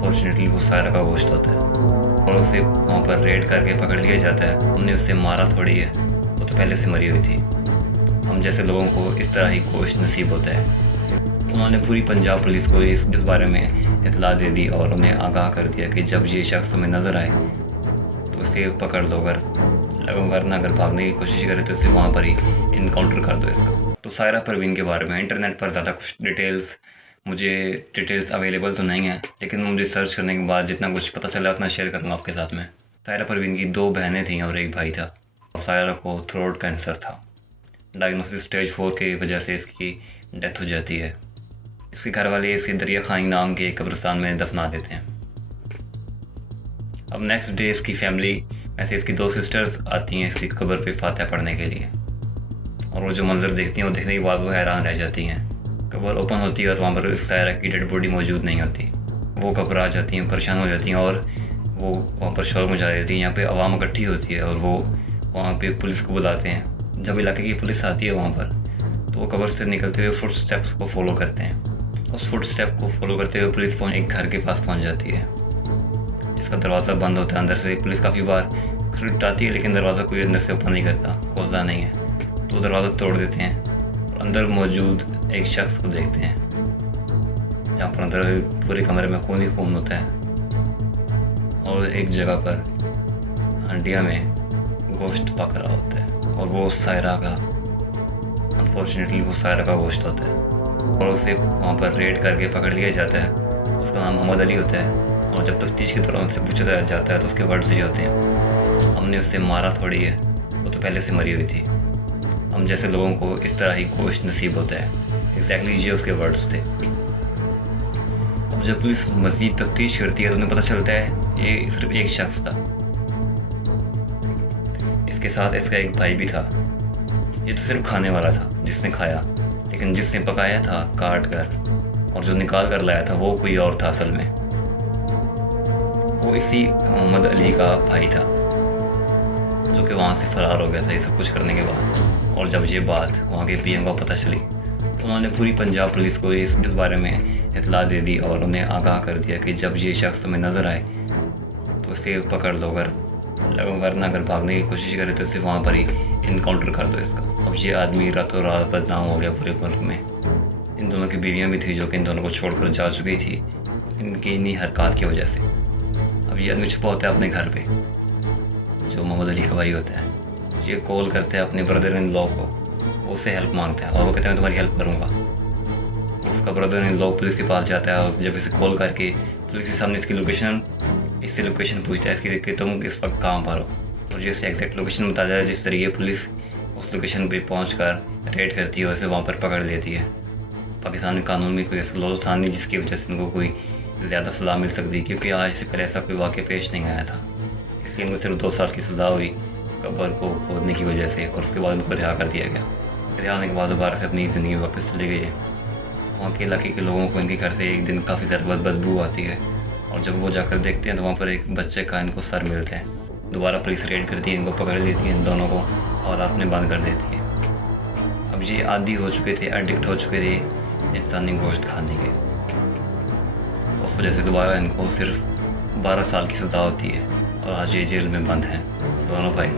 Unfortunately वो सायरा का गोश्त होता है और उसे वहाँ पर रेड करके पकड़ लिया जाता है। हमने उससे मारा थोड़ी है, वो तो पहले से मरी हुई थी। हम जैसे लोगों को इस तरह ही गोश्त नसीब होता है। उन्होंने पूरी पंजाब पुलिस को इस बारे में इतला दे दी और उन्हें आगाह कर दिया कि जब ये शख्स तुम्हें नज़र आए तो उसे पकड़ लो, वरना अगर भागने की कोशिश करे तो इसे वहाँ पर ही इनकाउंटर कर दो इसका। तो सायरा परवीन के बारे में इंटरनेट पर ज़्यादा कुछ डिटेल्स अवेलेबल तो नहीं है, लेकिन मुझे सर्च करने के बाद जितना कुछ पता चला उतना शेयर करूँगा आपके साथ में। सायरा परवीन की 2 बहनें थीं और एक भाई था और सायरा को थ्रोट कैंसर था। डायग्नोसिस स्टेज 4 की वजह से इसकी डेथ हो जाती है। इसके घर वाले इसे दरिया खानी नाम के कब्रिस्तान में दफना देते हैं। अब नेक्स्ट डे इसकी फैमिली में से इसकी 2 सिस्टर्स आती हैं इसकी कब्र पे फातिहा पढ़ने के लिए, और वो जो मंजर देखती हैं वो देखने के बाद वो हैरान रह जाती हैं। कब्र ओपन होती है और वहाँ पर सायरा की डेड बॉडी मौजूद नहीं होती। वो घबरा जाती हैं, परेशान हो जाती हैं और वो वहाँ पर शोर मचा देती हैं। यहाँ पे आवाम इकट्ठी होती है और वो वहाँ पे पुलिस को बुलाते हैं। जब इलाके की पुलिस आती है वहाँ पर तो वो कब्र से निकलते हुए फुट स्टेप्स को फॉलो करते हैं। उस फुट स्टेप को फॉलो करते हुए पुलिस एक घर के पास पहुँच जाती है जिसका दरवाज़ा बंद होता है। अंदर से पुलिस काफ़ी बार खटखटाती है लेकिन दरवाज़ा कोई अंदर से ओपन नहीं करता, खोलता नहीं है। तो दरवाज़ा तोड़ देते हैं और अंदर मौजूद एक शख्स को देखते हैं जहाँ पर अंदर पूरे कमरे में खून ही खून होता है और एक जगह पर हंडिया में गोश्त पक रहा होता है और वो सायरा का अनफॉर्चुनेटली वो सायरा का गोश्त होता है और उसे वहाँ पर रेड करके पकड़ लिया जाता है। उसका नाम मोहम्मद अली होता है और जब तफ्तीश के दौरान उससे पूछा जाता है तो उसके वर्ड्स ये होते हैं, हमने उससे मारा थोड़ी है, वो तो पहले से मरी हुई थी। हम जैसे लोगों को इस तरह ही गोश्त नसीब होता है। एग्जैक्टली ये उसके वर्ड्स थे। अब जब पुलिस मज़ीद तफ्तीश करती है तो उन्हें पता चलता है ये सिर्फ एक शख्स था, इसके साथ इसका एक भाई भी था। ये तो सिर्फ खाने वाला था जिसने खाया, लेकिन जिसने पकाया था काट कर और जो निकाल कर लाया था वो कोई और था। असल में वो इसी मोहम्मद अली का भाई था जो कि वहाँ से फ़रार हो गया था ये सब कुछ करने के बाद। और जब ये बात वहाँ के पीएम को पता चली तो उन्होंने पूरी पंजाब पुलिस को इस बारे में इतला दे दी और उन्हें आगाह कर दिया कि जब ये शख्स तुम्हें नज़र आए तो उसे पकड़ लो, वरना अगर भागने की कोशिश करे तो इसे वहाँ पर ही इनकाउंटर कर दो इसका। अब ये आदमी रातों रात बदनाम हो गया पूरे मुल्क में। इन दोनों की बीवियाँ भी थी जो कि इन दोनों को छोड़कर जा चुकी थी इनकी इन्हीं हरकत की वजह से। अब ये आदमी छुपा होता है अपने घर पे, जो मोहम्मद अली का भाई होता है। ये कॉल करते हैं अपने ब्रदर इन लॉ को, वो उससे हेल्प मांगता है और वो कहते हैं मैं तुम्हारी हेल्प करूँगा। उसका ब्रदर इन लॉ पुलिस के पास जाता है और जब इसे कॉल करके पुलिस के सामने इससे लोकेशन पूछता है इसकी कि तुम इस वक्त कहाँ पर हो, और जैसे एग्जैक्ट लोकेशन बताया जाए जिस तरीके पुलिस उस लोकेशन पे पहुंचकर रेड करती है और उसे वहाँ पर पकड़ लेती है। पाकिस्तान कानून में कोई ऐसा लॉ था नहीं जिसकी वजह से इनको कोई ज़्यादा सज़ा मिल सकती, क्योंकि आज से पहले ऐसा कोई वाक़या पेश नहीं आया था। इसलिए इनको सिर्फ 2 साल की सज़ा हुई कब्र को खोदने की वजह से, और उसके बाद उनको रिहा कर दिया गया। रिहा होने के बाद दोबारा से अपनी ज़िंदगी में वापस चले गए। वहाँ के इलाके के लोगों को इनके घर से एक दिन काफ़ी ज़्यादा बदबू आती है और जब वो जाकर देखते हैं तो वहाँ पर एक बच्चे का इनको सर मिलता है। दोबारा पुलिस रेड करती है, इनको पकड़ लेती है, इन दोनों को औलाद में बंद कर देती है। अब ये आदी हो चुके थे, एडिक्ट हो चुके थे इंसानी गोश्त खाने के, उस वजह से दोबारा इनको सिर्फ 12 साल की सज़ा होती है और आज ये जेल में बंद हैं दोनों भाई।